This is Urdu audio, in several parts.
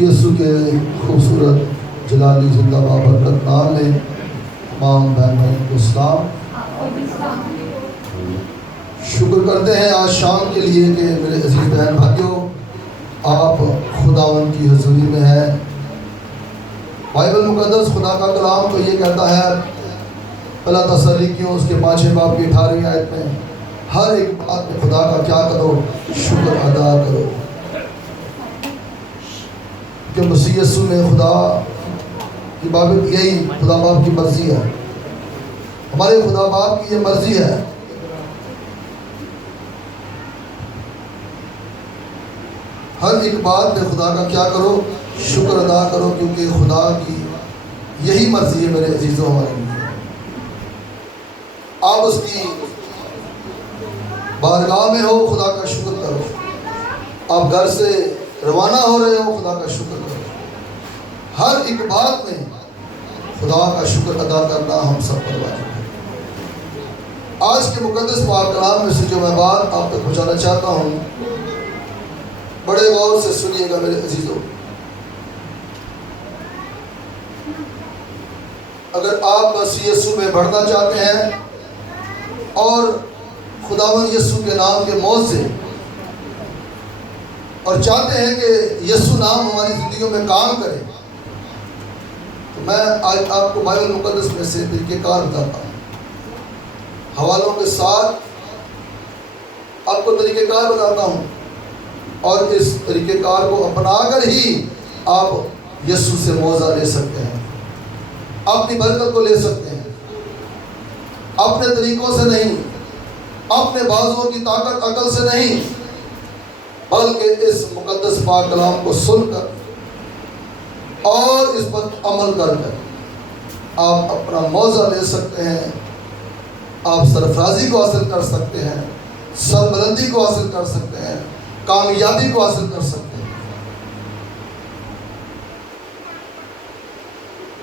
مسیح یسوع کے خوبصورت جلالی زندہ بابرکت نام میں تمام بہن بھائیوں کو اسلام۔ شکر کرتے ہیں آج شام کے لیے کہ میرے عزیز بہن بھائیوں آپ خداوند کی حضوری میں ہیں۔ بائبل مقدس خدا کا کلام تو یہ کہتا ہے پہلا تسلی کیوں اس کے 5 باب کی 18ویں آیت میں ہر ایک بات میں خدا کا کیا کرو، شکر ادا کرو، کہ مسیح یسوع میں خدا کی بابت یہی خدا باپ کی مرضی ہے، ہمارے خدا باپ کی یہ مرضی ہے۔ ہر ایک بات میں خدا کا کیا کرو، شکر ادا کرو، کیونکہ خدا کی یہی مرضی ہے میرے عزیزوں ہمارے لیے۔ آپ اس کی بارگاہ میں ہو، خدا کا شکر کرو، آپ گھر سے روانہ ہو رہے ہو، خدا کا شکر کرو۔ ہر ایک بات میں خدا کا شکر ادا کرنا ہم سب پر واجب ہے۔ آج کے مقدس پاک کلام میں سے جو میں بات آپ تک پہنچانا چاہتا ہوں، بڑے غور سے سنیے گا میرے عزیزوں۔ اگر آپ مسیح یسوع میں بڑھنا چاہتے ہیں اور خداوند یسوع کے نام کے موت سے اور چاہتے ہیں کہ یسوع نام ہماری زندگیوں میں کام کرے، تو میں آج آپ کو بائبل مقدس میں سے طریقہ کار بتاتا ہوں، حوالوں کے ساتھ آپ کو طریقہ کار بتاتا ہوں، اور اس طریقہ کار کو اپنا کر ہی آپ یسوع سے موضع لے سکتے ہیں، اپنی برکت کو لے سکتے ہیں، اپنے طریقوں سے نہیں، اپنے بازوؤں کی طاقت عقل سے نہیں، بلکہ اس مقدس پاک کلام کو سن کر اور اس پر عمل کر آپ اپنا موضع لے سکتے ہیں، آپ سرفرازی کو حاصل کر سکتے ہیں، سربلندی کو حاصل کر سکتے ہیں، کامیابی کو حاصل کر سکتے ہیں۔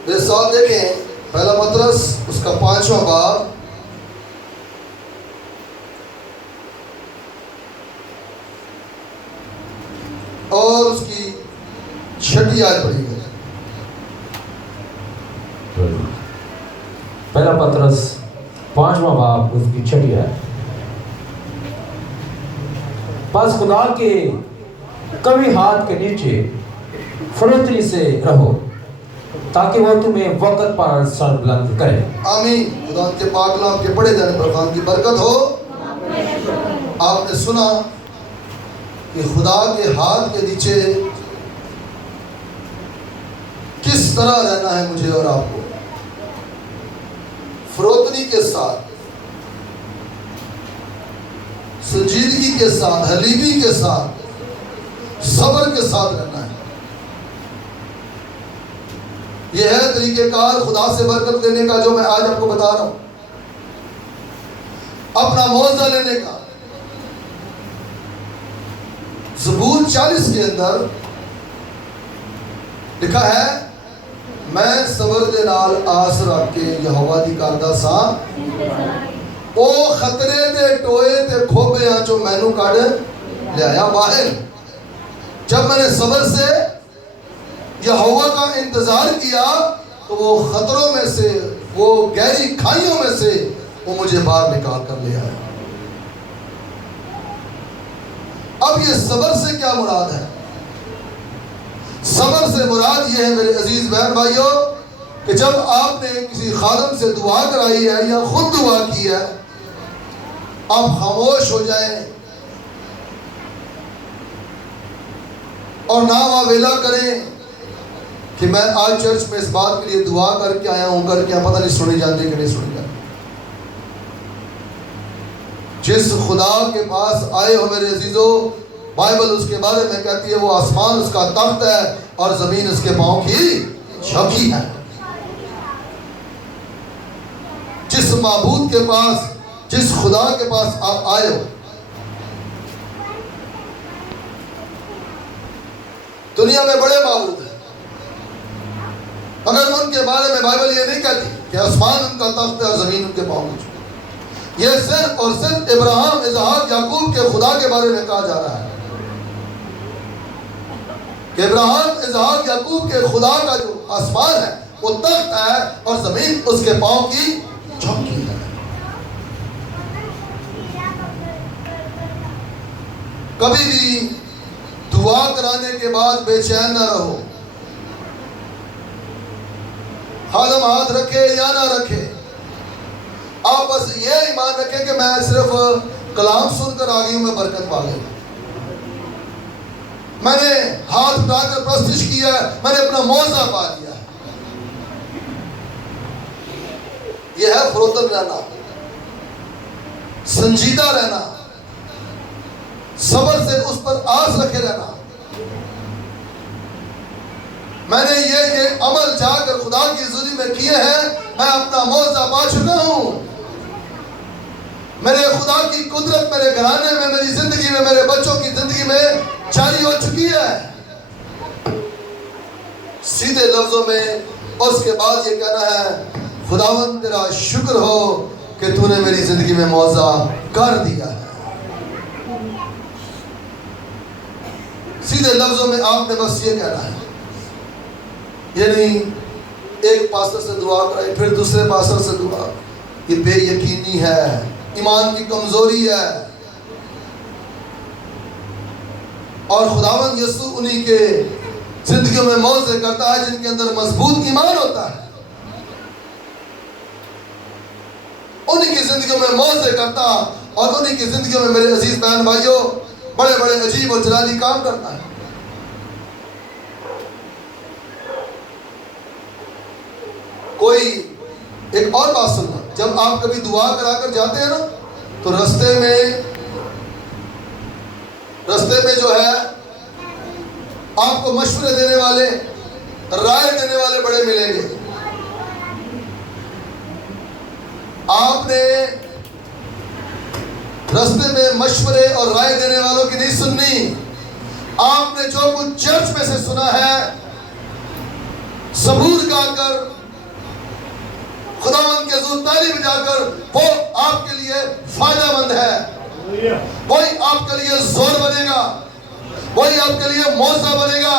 میرے ساتھ دیکھیں پہلا پطرس اس کا 5واں باب اور اس کی 6 آیت پڑھی گئی۔ پہلا پطرس 5واں باب اس کی 6 آیت۔ پس خدا کے قوی ہاتھ کے نیچے فروتنی سے رہو تاکہ وہ تمہیں وقت پر سر بلند کرے۔ آمین۔ خدا کے پاک کلام کے پڑھے جانے پر خدا کی برکت ہو۔ آپ نے سنا کہ خدا کے ہاتھ کے نیچے کس طرح رہنا ہے مجھے اور آپ کو، فروتنی کے ساتھ، سنجیدگی کے ساتھ، حلیمی کے ساتھ، صبر کے ساتھ رہنا ہے۔ یہ ہے طریقہ کار خدا سے برکت لینے کا جو میں آج آپ کو بتا رہا ہوں، اپنا موضع لینے کا۔ زبور 40 کے اندر لکھا ہے، میں صبر دے نال آس رکھ کے یہوہ دی کردا ساں، او خطرے دے ٹوئے تے کھوبے ہاں جو مینوں کڈ لیا باہر۔ جب میں نے صبر سے یہوہ کا انتظار کیا تو وہ خطروں میں سے، وہ گہری کھائیوں میں سے وہ مجھے باہر نکال کر لے آیا۔ اب یہ صبر سے کیا مراد ہے؟ صبر سے مراد یہ ہے میرے عزیز بہن بھائیوں کہ جب آپ نے کسی خادم سے دعا کرائی ہے یا خود دعا کی ہے، آپ خاموش ہو جائیں اور نہ واویلا کریں کہ میں آج چرچ میں اس بات کے لیے دعا کر کے آیا ہوں، کر کے پتہ نہیں سنی جاتی کہ نہیں سنی جاتی۔ جس خدا کے پاس آئے ہو میرے عزیزوں، بائبل اس کے بارے میں کہتی ہے وہ آسمان اس کا تخت ہے اور زمین اس کے پاؤں کی چوکی ہے۔ جس معبود کے پاس، جس خدا کے پاس آپ آئے ہو، دنیا میں بڑے معبود ہیں، مگر ان کے بارے میں بائبل یہ نہیں کہتی کہ آسمان ان کا تخت ہے اور زمین ان کے پاؤں کی چوکی۔ یہ صرف اور صرف ابراہیم، اسحاق، یعقوب کے خدا کے بارے میں کہا جا رہا ہے کہ ابراہیم اسحاق یعقوب کے خدا کا جو آسمان ہے وہ تخت ہے اور زمین اس کے پاؤں کی چوکی ہے. کبھی بھی دعا کرانے کے بعد بے چین نہ رہو. خادم ہاتھ رکھے یا نہ رکھے، آپ بس یہ ایمان رکھیں کہ میں صرف کلام سن کر آ گئی ہوں، میں برکت پا گئی. میں نے ہاتھ اٹھا کر پرستش کیا ہے، میں نے اپنا معاوضہ پا لیا ہے. یہ ہے فروتن رہنا، سنجیدہ رہنا، صبر سے اس پر آس رکھے رہنا. میں نے یہ عمل جا کر خدا کی حضوری میں کیے ہیں، میں اپنا معاوضہ پا چکا ہوں. میرے خدا کی قدرت میرے گھرانے میں، میری زندگی میں، میرے بچوں کی زندگی میں جاری ہو چکی ہے. سیدھے لفظوں میں اس کے بعد یہ کہنا ہے، خداوند تیرا شکر ہو کہ تو نے میری زندگی میں معاوضہ کر دیا ہے. سیدھے لفظوں میں آپ نے بس یہ کہنا ہے. یعنی ایک پاسٹر سے دعا کرائی، پھر دوسرے پاسٹر سے دعا. یہ بے یقینی ہے، ایمان کی کمزوری ہے. اور خداوند یسوع انہی کے زندگیوں میں معاوضے کرتا ہے جن کے اندر مضبوط ایمان ہوتا ہے. انہی کی زندگیوں میں معاوضے کرتا اور انہی کی زندگیوں میں میرے عزیز بہن بھائیوں بڑے بڑے عجیب اور جلالی کام کرتا ہے. کوئی ایک اور بات سننا، جب آپ کبھی دعا کرا کر جاتے ہیں نا تو رستے میں جو ہے آپ کو مشورے دینے والے، رائے دینے والے بڑے ملیں گے. آپ نے رستے میں مشورے اور رائے دینے والوں کی نہیں سننی. آپ نے جو کچھ چرچ میں سے سنا ہے ثبوت گا کر، خداوند کے حضور تعلیم میں جا کر، وہ آپ کے لیے فائدہ مند ہے. وہی آپ کے لیے زور بنے گا، وہی آپ کے لیے معاوضہ بنے گا.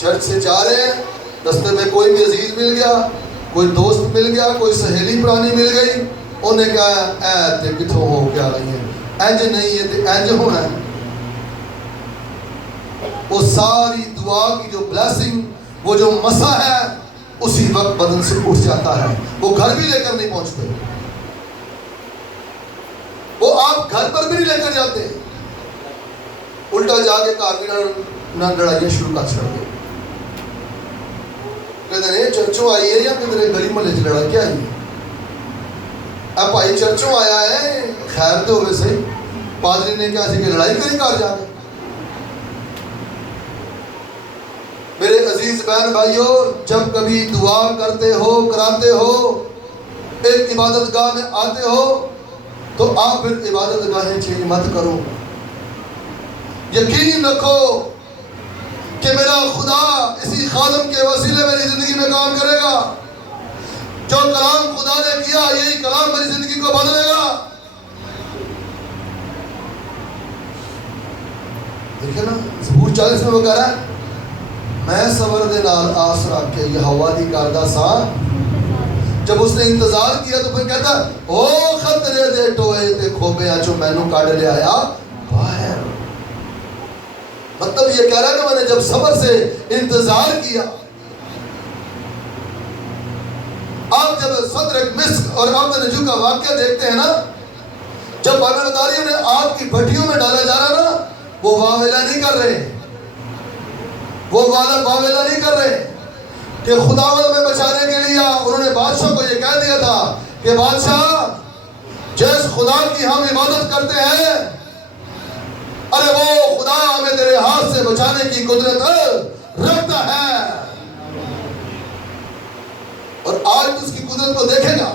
چرچ سے جا رہے ہیں، رستے میں کوئی بھی عزیز مل گیا، کوئی دوست مل گیا، کوئی سہیلی پرانی مل گئی، انہیں کہا اے تے کتھوں ہو کے آ گئی ہیں، اینج نہیں ہے تے اینج ہونا ہے. وہ ساری دعا کی جو بلیسنگ، وہ جو مسا ہے، اسی وقت بدن سے اٹھ جاتا ہے. وہ گھر بھی لے کر نہیں پہنچتے، وہ آپ گھر پر بھی نہیں لے کر جاتے، الٹا جا کے کار لڑائیاں شروع کر چھڑتے. کہتے ہیں چرچوں آئی ہے یا کدھر گلی محلے سے لڑا کے آئی ہے؟ اب بھائی چرچوں آیا ہے، خیر تو ہوئے صحیح، پادری نے کیا سی کہ لڑائی کری کار جا کے. میرے عزیز بہن بھائیوں، جب کبھی دعا کرتے ہو، کراتے ہو، ایک عبادت گاہ میں آتے ہو تو آپ پھر عبادت گاہیں چینج مت کرو. یقین رکھو کہ میرا خدا اسی خادم کے وسیلے میری زندگی میں کام کرے گا. جو کلام خدا نے کیا یہی کلام میری زندگی کو بدلے گا. دیکھیں نا زبور 40 میں وہ کہہ رہا ہے، میں صبر دے نال آس رکھ کے یہوہ دی کردا سا. جب اس نے انتظار کیا تو پھر کہتا او خطرے دے ٹوئے تے کھوبیاں چوں مینوں کڈ لے آیا باہر. مطلب یہ کہہ رہا ہے کہ میں نے جب صبر سے انتظار کیا. آپ جب صدرک مسک اور عبد نجو کا واقعہ دیکھتے ہیں نا، جب بابل اداریوں نے آگ کی بھٹیوں میں ڈالا جا رہا نا، وہ واویلا نہیں کر رہے، وہ واویلا نہیں کر رہے کہ خداوند میں بچانے کے لیے. انہوں نے بادشاہ کو یہ کہہ دیا تھا کہ بادشاہ جس خدا کی ہم عبادت کرتے ہیں، ارے وہ خدا ہمیں تیرے ہاتھ سے بچانے کی قدرت رکھتا ہے، اور آج اس کی قدرت کو دیکھے گا.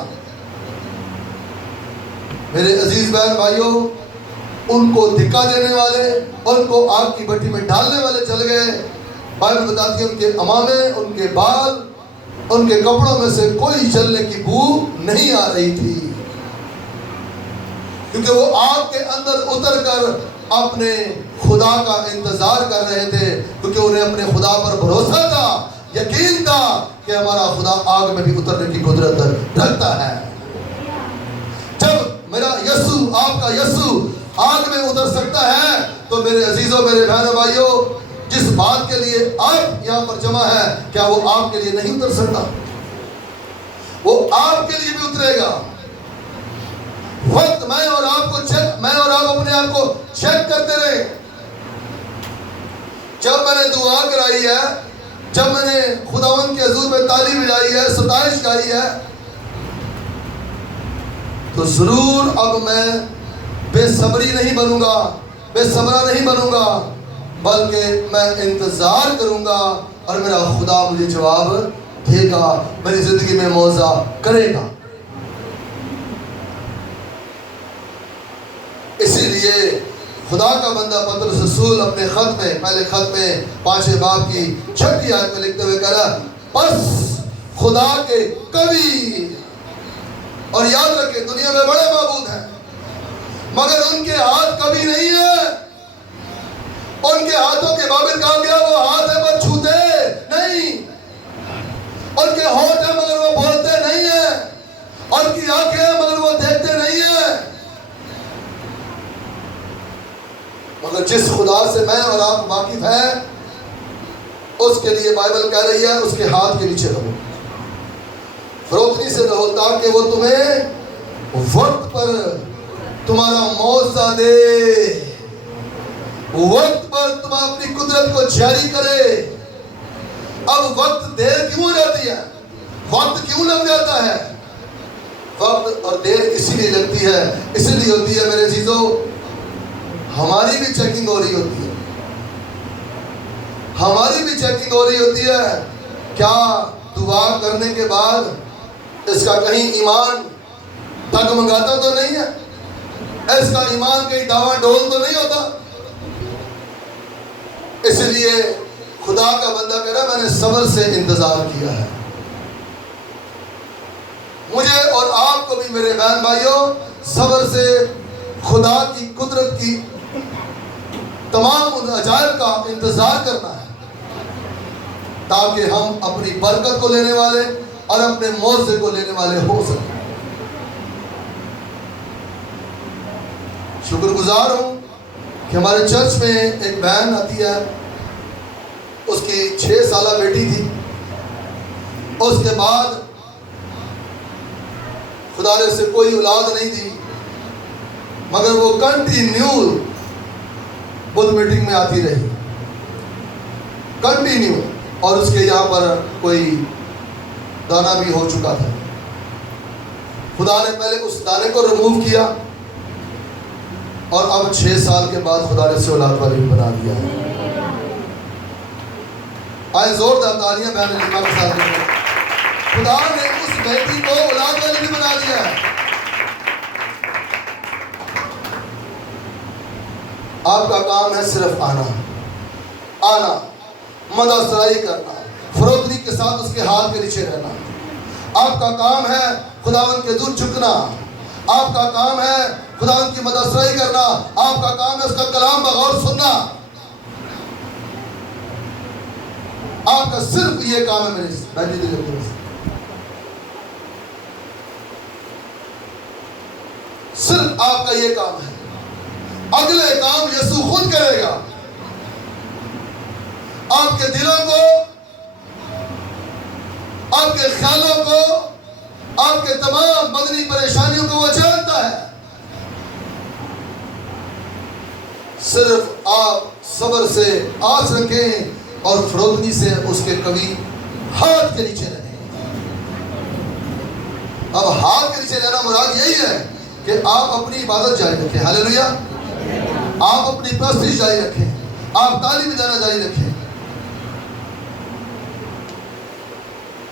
میرے عزیز بہن بھائیوں، ان کو دھکا دینے والے، ان کو آگ کی بھٹی میں ڈالنے والے چل گئے. بائبل بتاتی ہے ان کے امامے، ان کے بال، ان کے کپڑوں میں سے کوئی جلنے کی بو نہیں آ رہی تھی، کیونکہ وہ آگ کے اندر اتر کر اپنے خدا کا انتظار کر رہے تھے، کیونکہ انہیں اپنے خدا پر بھروسہ تھا، یقین تھا کہ ہمارا خدا آگ میں بھی اترنے کی قدرت رکھتا ہے۔ جب میرا یسوع، آپ کا یسوع آگ میں اتر سکتا ہے تو میرے عزیزوں، میرے بہنوں بھائیوں، جس بات کے لیے آپ یہاں پر جمع ہے، کیا وہ آپ کے لیے نہیں اتر سکتا؟ وہ آپ کے لیے بھی اترے گا۔ وقت میں اور آپ اپنے آپ کو چیک کرتے رہے۔ جب میں نے دعا کرائی ہے، جب میں نے خداوند کے حضور میں تعلیم ملائی ہے، ستائش گائی ہے، تو ضرور اب میں بے صبری نہیں بنوں گا، بے صبرا نہیں بنوں گا، بلکہ میں انتظار کروں گا اور میرا خدا مجھے جواب دے گا، میری زندگی میں معجزہ کرے گا۔ اسی لیے خدا کا بندہ پطرس رسول اپنے خط میں، پہلے خط میں 5 باب کی 6 آیت میں لکھتے ہوئے کہہ رہا، بس خدا کے کبھی، اور یاد رکھیں دنیا میں بڑے معبود ہیں مگر ان کے ہاتھ کبھی نہیں ہے۔ ان کے ہاتھوں کے بابل کہا گیا وہ ہاتھ ہے پر چھوتے نہیں، ان کے ہونٹ ہیں مگر وہ بولتے نہیں ہیں، ان کی آنکھیں ہیں مگر وہ دیکھتے نہیں ہیں۔ مگر جس خدا سے میں اور آپ واقف ہیں، اس کے لیے بائبل کہہ رہی ہے اس کے ہاتھ کے نیچے رہو، فروتنی سے رہو، تاکہ وہ تمہیں وقت پر تمہارا معاوضہ دے، وقت پر تم اپنی قدرت کو جاری کرے۔ اب وقت دیر کیوں ہو جاتی ہے؟ وقت کیوں لگ جاتا ہے؟ وقت اور دیر اسی لیے لگتی ہے، اسی لیے ہوتی ہے میرے عزیزوں، ہماری بھی چیکنگ ہو رہی ہوتی ہے، ہماری بھی چیکنگ ہو رہی ہوتی ہے۔ کیا دعا کرنے کے بعد اس کا کہیں ایمان ڈگمگاتا تو نہیں ہے؟ اس کا ایمان کہیں ڈاواں ڈول تو نہیں ہوتا؟ اس لیے خدا کا بندہ کہہ رہا میں نے صبر سے انتظار کیا ہے۔ مجھے اور آپ کو بھی میرے بہن بھائیوں صبر سے خدا کی قدرت کی تمام ان عجائب کا انتظار کرنا ہے، تاکہ ہم اپنی برکت کو لینے والے اور اپنے معاوضے کو لینے والے ہو سکیں۔ شکر گزار ہوں کہ ہمارے چرچ میں ایک بہن آتی ہے، اس کی 6 سالہ بیٹی تھی، اس کے بعد خدا نے اسے کوئی اولاد نہیں دی، مگر وہ کنٹینیو بدھ میٹنگ میں آتی رہی، کنٹینیو، اور اس کے یہاں پر کوئی دانہ بھی ہو چکا تھا۔ خدا نے پہلے اس دانے کو ریموو کیا اور اب 6 سال کے بعد خدا نے اسے اولاد والی بھی بنا دیا ہے۔ آئے زوردار تالیاں بہن علیمہ کے ساتھ دیں۔ خدا نے اس بیٹی کو اولاد والی بھی بنا دیا ہے۔ آپ کا کام ہے صرف آنا، مدد سرائی کرنا، فروتنی کے ساتھ اس کے ہاتھ کے نیچے رہنا۔ آپ کا کام ہے خداوند کے دور جھکنا، آپ کا کام ہے خداوند کی مدد سرائی کرنا، آپ کا کام ہے اس کا کلام بغور سننا۔ آپ کا صرف یہ کام ہے میرے بیٹی دل کے پاس، صرف آپ کا یہ کام ہے۔ اگلے کام یسوع خود کرے گا۔ آپ کے دلوں کو، آپ کے خیالوں کو، آپ کے تمام بدنی پریشانیوں کو وہ جانتا ہے۔ صرف آپ صبر سے آس رکھیں اور فروتنی سے اس کے قوی ہاتھ کے نیچے رہیں۔ اب ہاتھ کے نیچے رہنا مراد یہی ہے کہ آپ اپنی عبادت جاری رکھیں، ہاللیلویہ، آپ اپنی پرستش جاری رکھیں، آپ تعلیم دینا جاری رکھیں۔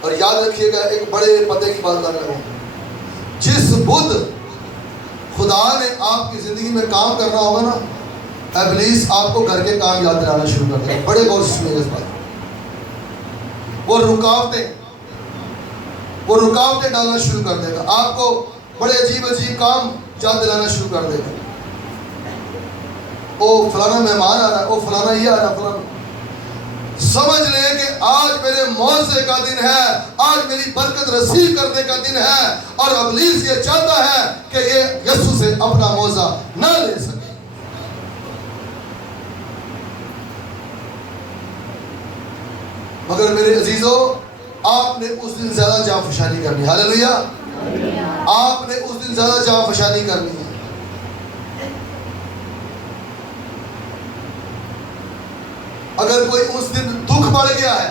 اور یاد رکھیے گا ایک بڑے پتے کی بات کرنا ہے، جس بدھ خدا نے آپ کی زندگی میں کام کرنا ہوگا نا، ابلیس آپ کو گھر کے کام یاد دلانا شروع کر دے گا۔ بڑے غور سے سنیے اس بات، وہ رکاوٹیں ڈالنا شروع کر دے گا، آپ کو بڑے عجیب کام یاد دلانا شروع کر دے گا۔ او فلانا مہمان آ رہا ہے، او فلانا یہ آ رہا ہے، فلانا. سمجھ لیں کہ آج میرے معاوضے کا دن ہے، آج میری برکت رسیو کرنے کا دن ہے، اور ابلیس یہ چاہتا ہے کہ یہ یسوع سے اپنا معاوضہ نہ لے سکے. مگر میرے عزیزو، آپ نے اس دن زیادہ جاں فشانی کرنی. ہاللیلویا. آپ نے اس دن زیادہ جاں فشانی کرنی ہے. اگر کوئی اس دن دکھ بڑھ گیا ہے،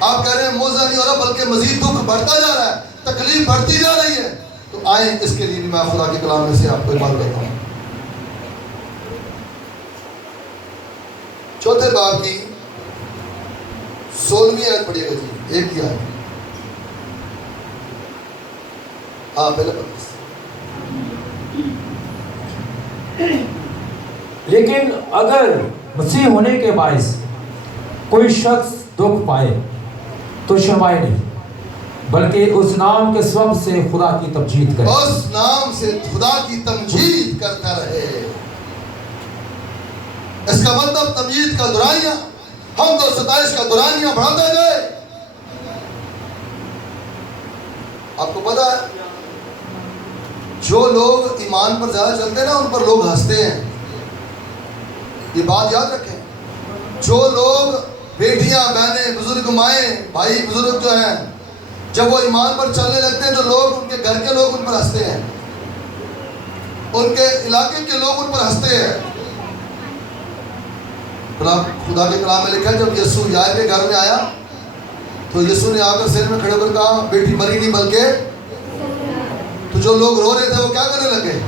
آپ کہہ رہے ہیں معاوضہ نہیں ہو رہا بلکہ مزید دکھ بڑھتا جا رہا ہے، تکلیف بڑھتی جا رہی ہے، تو آئیں اس کے لیے بھی میں خدا کے کلام میں سے آپ کو ایک بات کہتا ہوں. چوتھے باب کی 16ویں آیت پڑھیے گا جی. ایک کیا ہے؟ ہاں پہلے پڑھ. لیکن اگر مسیح ہونے کے باعث کوئی شخص دکھ پائے تو شرمائے نہیں، بلکہ اس نام کے سبب سے خدا کی تمجید کرے. اس نام سے خدا کی تمجید کرتا رہے. اس کا مطلب تمجید کا دورانیہ، حمد و ستائش کا دورانیہ بڑھاتا جائے. آپ کو پتا ہے جو لوگ ایمان پر زیادہ چلتے ہیں نا، ان پر لوگ ہنستے ہیں. یہ بات یاد رکھیں. جو لوگ بیٹیاں، بہنیں، بزرگ مائیں، بھائی بزرگ جو ہیں، جب وہ ایمان پر چلنے لگتے ہیں تو لوگ، ان کے گھر کے لوگ ان پر ہنستے ہیں، ان کے علاقے کے لوگ ان پر ہنستے ہیں. خدا کے کلام میں لکھا ہے جب یسوع یائر کے گھر میں آیا تو یسوع نے آ کر سیر میں کھڑے ہو کر کہا بیٹی مری نہیں بلکہ. تو جو لوگ رو رہے تھے وہ کیا کرنے لگے؟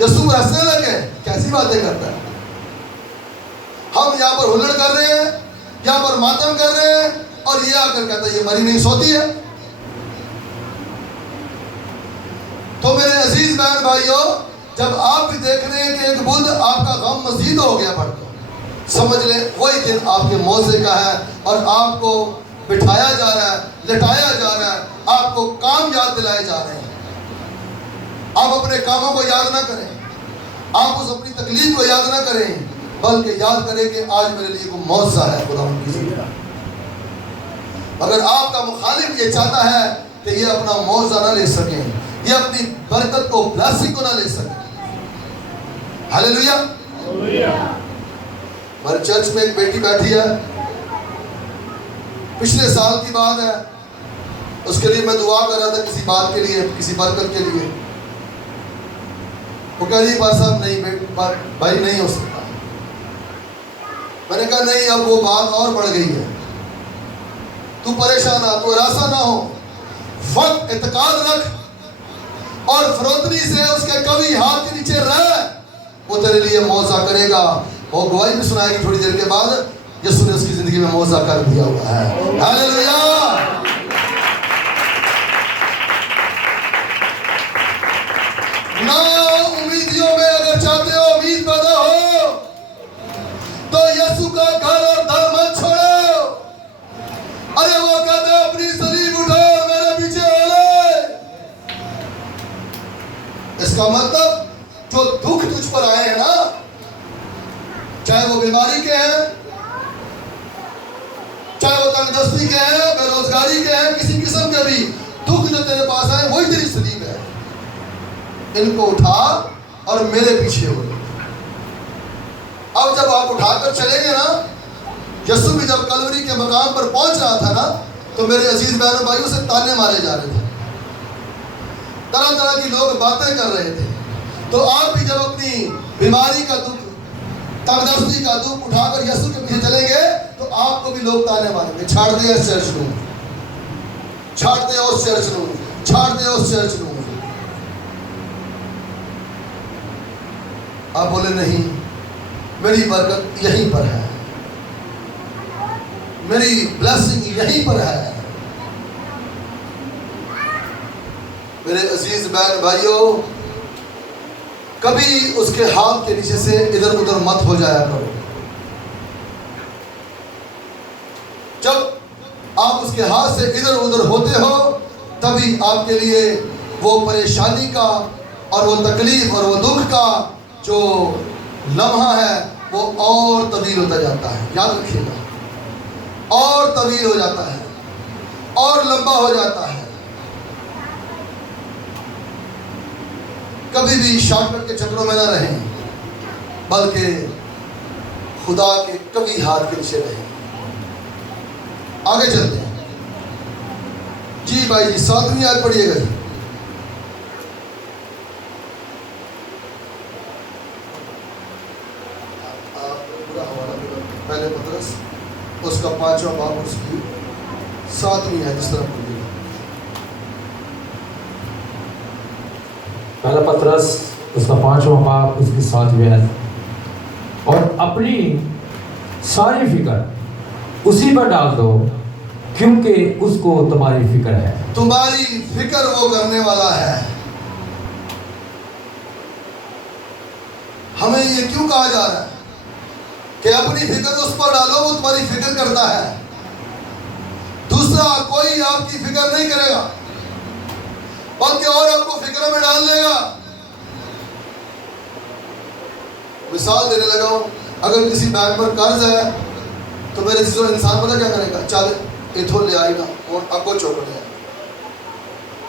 یسوع پر ہنسنے لگے. کیسی باتیں کرتا ہے. ہم یہاں پر ہلڑ کر رہے ہیں، یہاں پر ماتم کر رہے ہیں، اور یہ آ کر کہتا ہے یہ مری نہیں سوتی ہے. تو میرے عزیز بہن بھائیوں، جب آپ بھی دیکھ رہے ہیں کہ ایک بدھ آپ کا غم مزید ہو گیا بڑھ کر، سمجھ لیں وہی دن آپ کے معاوضے کا ہے، اور آپ کو بٹھایا جا رہا ہے، لٹایا جا رہا ہے، آپ کو کام یاد دلائے جا رہے ہیں. آپ اپنے کاموں کو یاد نہ کریں، آپ اس اپنی تکلیف کو یاد نہ کریں، بلکہ یاد کریں کہ آج میرے لیے کوئی معاوضہ ہے خدا ان کی زندگی. اگر آپ کا مخالف یہ چاہتا ہے کہ یہ اپنا معاوضہ نہ لے سکیں، یہ اپنی برکت کو، بلیسنگ کو نہ لے سکیں. ہاللیلویا. ہمارے چرچ میں ایک بیٹی بیٹھی ہے، پچھلے سال کی بات ہے، اس کے لیے میں دعا کر رہا تھا کسی بات کے لیے، کسی برکت کے لیے. وہ کہہ رہی پاس صاحب نہیں بھائی نہیں ہو سکتا. میں نے کہا نہیں، اب وہ بات اور بڑھ گئی ہے، تو پریشان نہ، تو ہراساں نہ ہو، وقت اعتقاد رکھ اور فروتنی سے اس کے قوی ہاتھ کے نیچے رہ، وہ تیرے لیے معاوضہ کرے گا. اور گواہی بھی سنائے گی تھوڑی دیر کے بعد یسوع نے اس کی زندگی میں معاوضہ کر دیا ہوا ہے. ہاللیلویا. نا امیدیوں میں اگر چاہتے ہو امید پیدا ہو تو یسوع کا گھر اور در مت چھوڑو. ارے وہ کہتے ہیں اپنی صلیب اٹھاؤ میرے پیچھے ہو لے. اس کا مطلب جو دکھ تجھ پر آئے ہیں نا، چاہے وہ بیماری کے ہیں، چاہے وہ تنگ دستی کے ہیں، بے روزگاری کے ہیں، کسی قسم کے بھی دکھ جو تیرے پاس آئے وہی تیری صلیب ہے. ان کو اٹھا اور میرے پیچھے ہو. اب جب آپ اٹھا کر چلیں گے نا، یسوع بھی جب کلوری کے مقام پر پہنچ رہا تھا نا، تو میرے عزیز بہنوں بھائیوں سے تانے مارے جا رہے تھے، طرح طرح کی لوگ باتیں کر رہے تھے. تو آپ بھی جب اپنی بیماری کا دکھ، تنگ دستی کا دکھ اٹھا کر یسوع کے پیچھے چلیں گے تو آپ کو بھی لوگ تانے ماریں گے، چھاڑ دے اس چرچ کو، چھاڑ دے اس چرچ کو، چھاڑ دے اس چرچ کو. آپ بولے نہیں، میری برکت یہیں پر ہے، میری بلیسنگ یہیں پر ہے. میرے عزیز بہن بھائیوں، کبھی اس کے ہاتھ کے نیچے سے ادھر ادھر مت ہو جایا کرو. جب آپ اس کے ہاتھ سے ادھر ادھر ہوتے ہو تبھی آپ کے لیے وہ پریشانی کا اور وہ تکلیف اور وہ دکھ کا جو لمحہ ہے وہ اور طویل ہوتا جاتا ہے. یاد رکھیے گا, اور طویل ہو جاتا ہے, اور لمبا ہو جاتا ہے. کبھی بھی شارٹ کٹ کے چکروں میں نہ رہیں, بلکہ خدا کے کبھی ہاتھ کے نیچے رہیں. آگے چلتے ہیں. جی بھائی جی 7ویں آیت پڑھیے گا. جی پہلے پطرس اس کا 5واں باب اس کی 7ویں ہے. جس طرح پڑھیے گا. پہلا پطرس اس کا 5واں باب اس کی 7ویں آیت. اور اپنی ساری فکر اسی پر ڈال دو کیونکہ اس کو تمہاری فکر ہے. تمہاری فکر وہ کرنے والا ہے. ہمیں یہ کیوں کہا جا رہا ہے کہ اپنی فکر اس پر ڈالو, وہ تمہاری فکر کرتا ہے. دوسرا کوئی آپ کی فکر نہیں کرے گا, بلکہ اور آپ کو فکروں میں ڈال دے گا. مثال دینے لگا ہوں, اگر کسی بینک پر قرض ہے تو میرے عزیزو انسان پتہ کیا کرے گا, چل اتھو لے آئی نا اور اگو چوکنے ہیں,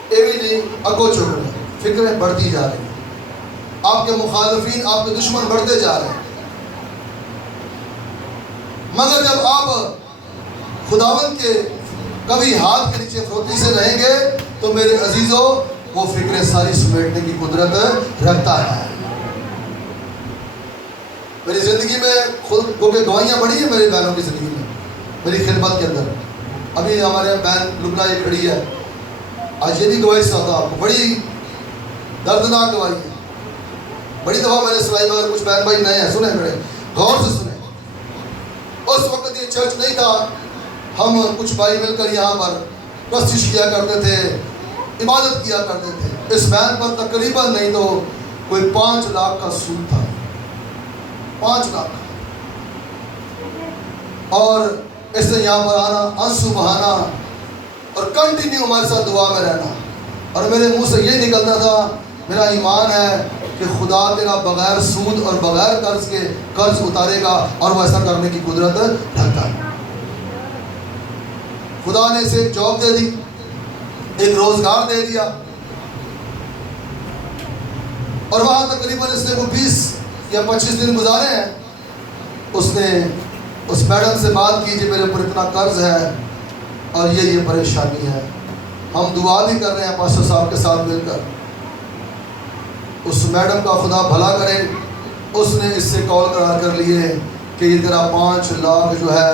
اے بھی نہیں اگو چوکنے ہیں. فکریں بڑھتی جا رہی ہیں, آپ کے مخالفین, آپ کے دشمن بڑھتے جا رہے ہیں. مگر جب آپ خداوند کے کبھی ہاتھ کے نیچے فروتی سے رہیں گے تو میرے عزیزو وہ فکریں ساری سمیٹنے کی قدرت رکھتا ہے. میری زندگی میں خود کیونکہ گواہیاں بڑی ہیں میرے بہنوں کی زندگی میں, میری خدمت کے اندر. ابھی ہمارے بہن لبنا یہ کھڑی ہے, آج یہ بھی گواہی سناتا ہوں آپ کو, بڑی دردناک گواہی ہے. بڑی دفعہ میں نے سنائی, مگر کچھ بہن بھائی نئے ہیں, سنیں میرے غور سے سنیں. اس وقت یہ چرچ نہیں تھا, ہم کچھ بھائی مل کر یہاں پر پرستش کیا کرتے تھے, عبادت کیا کرتے تھے. اس بہن پر تقریباً نہیں تو کوئی 5 لاکھ کا سود تھا, 5 لاکھ. اور اس نے یہاں پر آنا, آنسو بہانا اور کنٹینیو ہمارے ساتھ دعا میں رہنا. اور میرے منہ سے یہ نکلتا تھا, میرا ایمان ہے کہ خدا تیرا بغیر سود اور بغیر قرض کے قرض اتارے گا, اور وہ ایسا کرنے کی قدرت رکھتا ہے. خدا نے اسے ایک جاب دے دی, ایک روزگار دے دیا, اور وہاں تقریباً اس نے وہ 20 یا 25 دن گزارے ہیں. اس نے اس میڈم سے بات کی, کہ میرے اوپر اتنا قرض ہے اور یہ پریشانی ہے. ہم دعا بھی کر رہے ہیں پاسٹر صاحب کے ساتھ مل کر. اس میڈم کا خدا بھلا کرے, اس نے اس سے کال قرار کر لیے کہ یہ تیرا 5 لاکھ جو ہے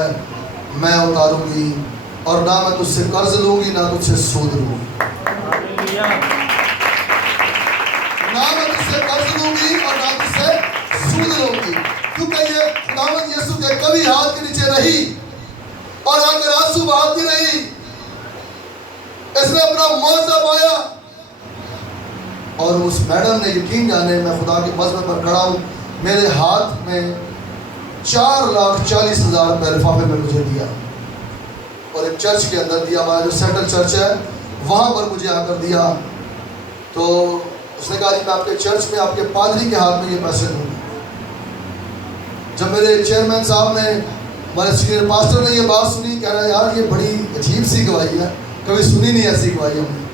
میں اتاروں گی, اور نہ میں تجھ سے قرض لوں گی نہ تجھ سے سود لوں گی. نہ میں تجھ سے قرض لوں گی اور نہ تجھ سے سود لوں گی, کیونکہ یہ خداوند یسوع کے کبھی ہاتھ کے نیچے رہی اور آ کر آنسو بہاتی رہی. اس نے اپنا معاوضہ پایا. اور اس میڈم نے یقین جانے, میں خدا کے مذہب پر کھڑا ہوں, میرے ہاتھ میں 4,40,000 روپے لفافے میں مجھے دیا, اور ایک چرچ کے اندر دیا, ہمارا جو سینٹرل چرچ ہے وہاں پر مجھے آ کر دیا. تو اس نے کہا جی میں آپ کے چرچ میں آپ کے پادری کے ہاتھ میں یہ پیسے دوں گا. جب میرے چیئرمین صاحب نے, ہمارے سینئر پاسٹر نے یہ بات سنی, کہہ رہا ہے یار یہ بڑی عجیب سی گواہی ہے, کبھی سنی نہیں ایسی گواہی ہم نے.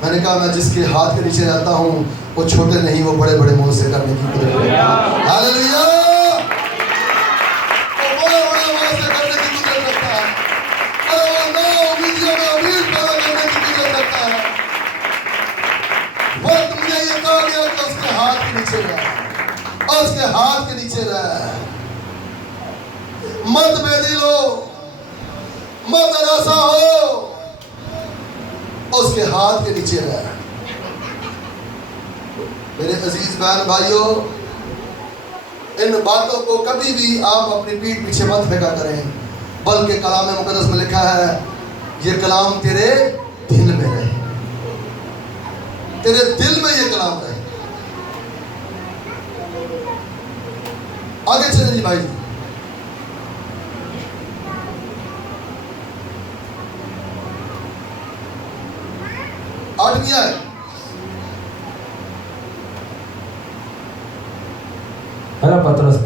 میں نے کہا میں جس کے ہاتھ کے نیچے رہتا ہوں وہ چھوٹے نہیں, وہ بڑے بڑے معجزے کرنے کی قدرت ہے. ہاللیلویا, وہ بڑے بڑے معجزے کرنے کی قدرت رکھتا ہے, اور وہ نو امیدیوں میں امید پیدا کرنے کی قدرت رکھتا ہے. وقت مجھے یہ کہا گیا کہ اس کے ہاتھ کے نیچے رہ, اور اس کے ہاتھ کے نیچے رہ, مت بے دل ہو, مت ناسا ہو, اس کے ہاتھ کے نیچے رہ. میرے عزیز بہن بھائیوں, ان باتوں کو کبھی بھی آپ اپنی پیٹھ پیچھے مت پھینکا کریں, بلکہ کلام مقدس میں لکھا ہے یہ کلام تیرے دل میں رہے, تیرے دل میں یہ کلام رہے. آگے چلیں جی بھائی. 8ویں آیت.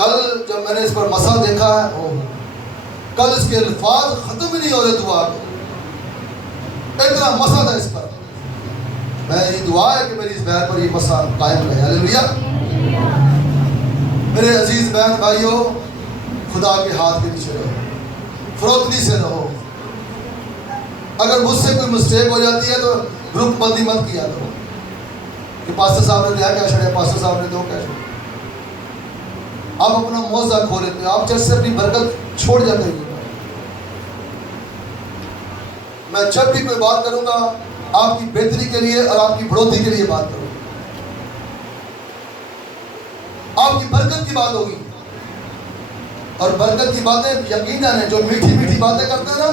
کل جب میں نے اس پر مسا دیکھا ہے، کل اس کے الفاظ ختم ہی نہیں ہو رہے دعا کے، اتنا مسا تھا اس پر. میری دعا ہے کہ میری اس بہن پر یہ مسا قائم رہے. ہاللیلویا. میرے عزیز بہن بھائیوں، خدا کے ہاتھ کے نیچے رہو، فروتنی سے رہو. اگر مجھ سے کوئی مسٹیک ہو جاتی ہے تو گروپ بندی مت کیا کرو کہ پاسٹر صاحب نے دیا کیا چھڑیا، پاسٹر صاحب نے دو کیا چھڑیا. آپ اپنا موضوع کھو لیتے ہیں، آپ چرچ سے اپنی برکت چھوڑ جاتے ہیں. میں جب بھی کوئی بات کروں گا آپ کی بہتری کے لیے اور آپ کی بڑھوتری کے لیے بات کروں گا. آپ کی برکت کی بات ہوگی، اور برکت کی باتیں یقیناً ہیں. جو میٹھی میٹھی باتیں کرتے ہیں نا،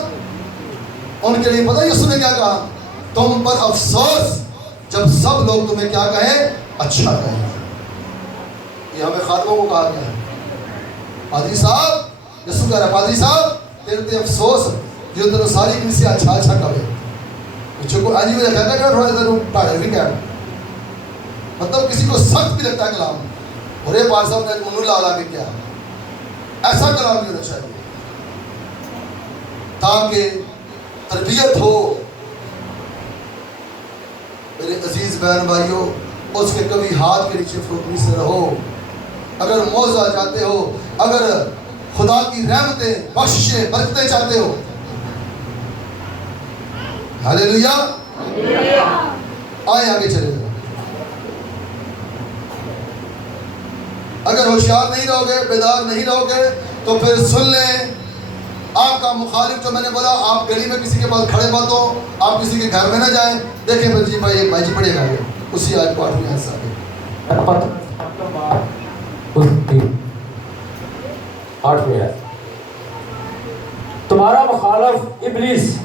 ان کے لیے پتہ یسوع نے کیا کہا؟ تم پر افسوس جب سب لوگ تمہیں کیا کہیں؟ اچھا کہیں. یہ ہمیں خادموں کو کہا گیا ہے. پادری صاحب، یسوع کہہ رہا ہے پادری صاحب تیرے تے افسوس جو تینوں ساری کلیسیا اچھا اچھا کہے. جو کو آج بھی کہتا ہے کہ تھوڑا تینوں ٹاڑے بھی کہہ مطلب کسی کو سخت بھی لگتا ہے کلام، اور یہ پادری صاحب نے منو لا کے کیا. ایسا کلام نہیں ہونا چاہیے تاکہ تربیت ہو. میرے عزیز بہن بھائیوں، اس کے کبھی ہاتھ کے نیچے فروتنی سے رہو. اگر موضوع چاہتے ہو، اگر خدا کی رحمتیں، بخششیں، برکتیں چاہتے ہو، ہاللیلویا، آئیں آگے چلے جاؤ. اگر ہوشیار نہیں رہو گے، بیدار نہیں رہو گے، تو پھر سن لیں آپ کا مخالف جو میں نے بولا، آپ گلی میں کسی کے پاس کھڑے مت ہو، آپ کسی کے گھر میں نہ جائیں. دیکھیں پھر جی بھائی جی پڑھے گا یہ اسی آیت کو 8ویں آیت سے آگے. 8ویں آیت. تمہارا مخالف ابلیس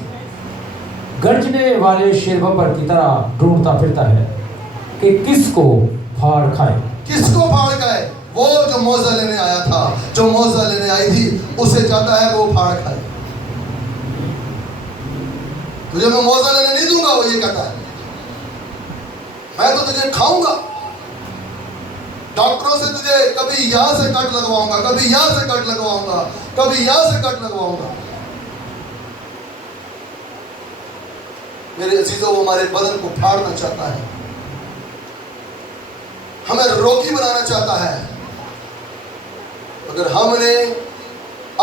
گرجنے والے شیر ببر کی طرح ڈھونڈتا پھرتا ہے کہ کس کو پھاڑ کھائے. کس کو پھاڑ کھائے؟ وہ جو موضع لینے آیا تھا، جو موضع لینے آئی تھی، اسے چاہتا ہے کہ وہ پھاڑ کھائے. تجھے میں موضع لینے نہیں دوں گا، وہ یہ کہتا ہے میں تو تجھے کھاؤں گا. ڈاکٹروں سے تجھے کبھی یہاں سے کٹ لگواؤں گا، کبھی یہاں سے کٹ لگواؤں گا، کبھی یہاں سے کٹ لگواؤں گا. میرے عزیزوں، وہ ہمارے بدن کو پھاڑنا چاہتا ہے، ہمیں روکی بنانا چاہتا ہے. اگر ہم نے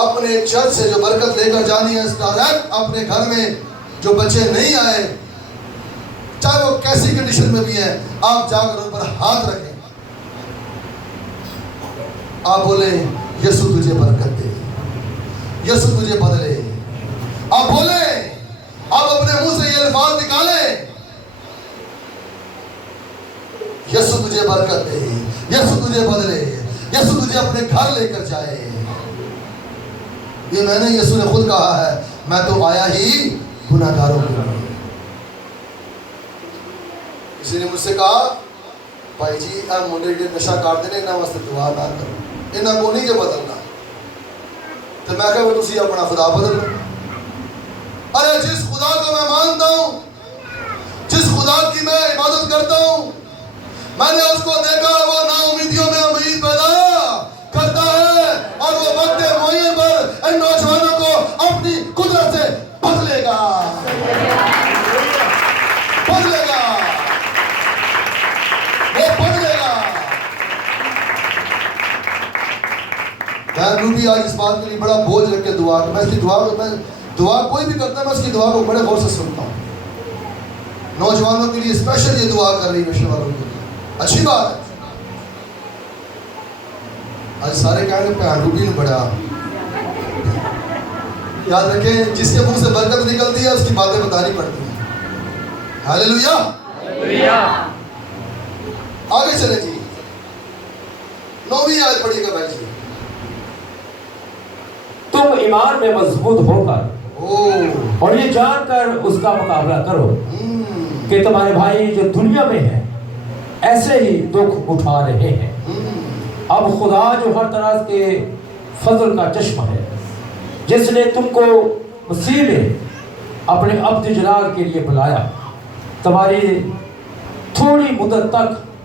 اپنے چرچ سے جو برکت لے کر جانی ہے، ڈائریکٹ اپنے گھر میں جو بچے نہیں آئے، چاہے وہ کیسی کنڈیشن میں بھی ہیں، آپ جا کر ان پر ہاتھ رکھیں. آپ بولیں یسوع تجھے برکت دے، یسوع تجھے بدلے. آپ بولیں، آپ اپنے منہ سے یہ الفاظ نکالیں، یسوع تجھے برکت دے، یسوع تجھے بدلے، یسوع تجھے اپنے گھر لے کر جائے. یہ میں نے یسوع نے خود کہا ہے، میں تو آیا ہی گناہگاروں کے لیے. کسی نے مجھ سے کہا بھائی جی منڈے نشہ کاٹ دینے انہاں واسطے دعا نہ کرو، انہاں کو نہیں کہ بدلنا. تو میں کہا تسی اپنا خدا بدل لو. ارے جس خدا کو میں مانتا ہوں، جس خدا کی میں عبادت کرتا ہوں، میں نے اس کو دیکھا وہ نا امیدیوں میں امید پیدا کرتا ہے، اور وہ وقت معین پر ان نوجوانوں کو اپنی قدرت سے بدلے گا، بدلے گا، وہ بدلے گا. میں بھی آج اس بات کے لیے بڑا بوجھ رکھ کے دعا کہ میں اس کی دعا کوئی بھی کرتا ہے، میں اس کی دعا کو بڑے غور سے سنتا ہوں. نوجوانوں کے لیے اسپیشل یہ دعا کر رہی مشن والوں کے لیے اچھی بات ہے. آج سارے کہیں گے پہ ڈوبی نہیں پڑا. یاد رکھیں جس کے منہ سے برکت نکلتی ہے اس کی باتیں بتانی پڑتی ہیں. ہاللیلویا. آگے چلے جی، 9ویں آیت پڑھیے گا بھائی جی. تم ایمان میں مضبوط ہو کر اور یہ جان کر اس کا مقابلہ کرو کہ تمہارے بھائی جو دنیا میں ہیں ایسے ہی دکھ اٹھا رہے ہیں. اب خدا جو ہر طرح کے فضل کا چشمہ ہے، جس نے تم کو مسیح میں اپنے عبد جلال کے لیے بلایا، تمہاری تھوڑی مدت تک